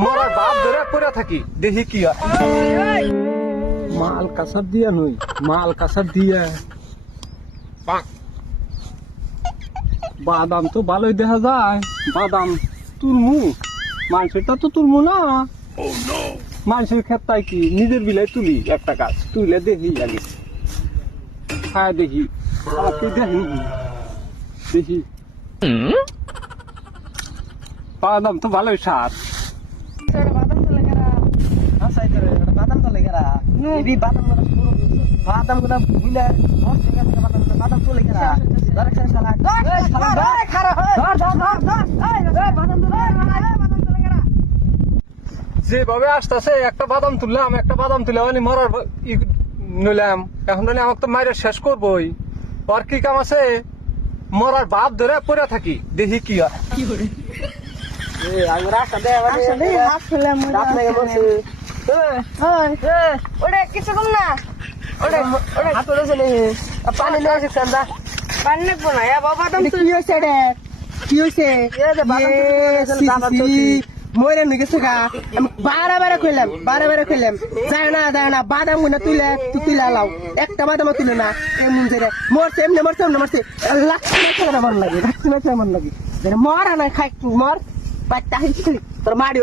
মরার বাপ ধরে পড়ে থাকি দেখি কি হয়। মাল কাসার দিয়া নই, মাল কাসার দিয়া বাদাম তো ভালোই দেখা যায়। বাদাম তুলমু, মানুষেরটা তো তুলমু না। মানুষের ক্ষেত্রে কি নিজের বিলাই তুলি একটা গাছ তুলে দেখি আগে, হ্যাঁ দেখি দেখি দেখি বাদাম তো ভালোই স্বাদ। বাদাম তোলে গেরা এই বাদাম বাদাম গুলা বুইলা বাদাম তোলে গেরা ডাইরেকশন শালা যেভাবে আসতেছে একটা বাদাম তুললাম, একটা বাদাম তুলে মানে মরার নিলাম। এখন জানি আমাকে তো মাইরে শেষ করবোই। আর কি কাম আছে? মরার বাপ ধরে পড়ে থাকি দেখি কি হয়। আমি রাস্তা দে হাত ফেললাম রাত লেগে বসে ওটা কিছু কম না ওটা ওটা হাত ধরেছে নি পানি নিয়ে আসিস না পানি নেবো না বাবা দাম কি হয়েছে রে কি হয়েছে মরে নি গেছে গা আমি বারে কইলাম যায় না বাদাম গুনা তুলে তুলে লাও একটা বাদাম তুলে না এমন যে মরছে এমনি মরছে লাখ মন লাগে মরা না খাই মর বাচ্চা তোর মারি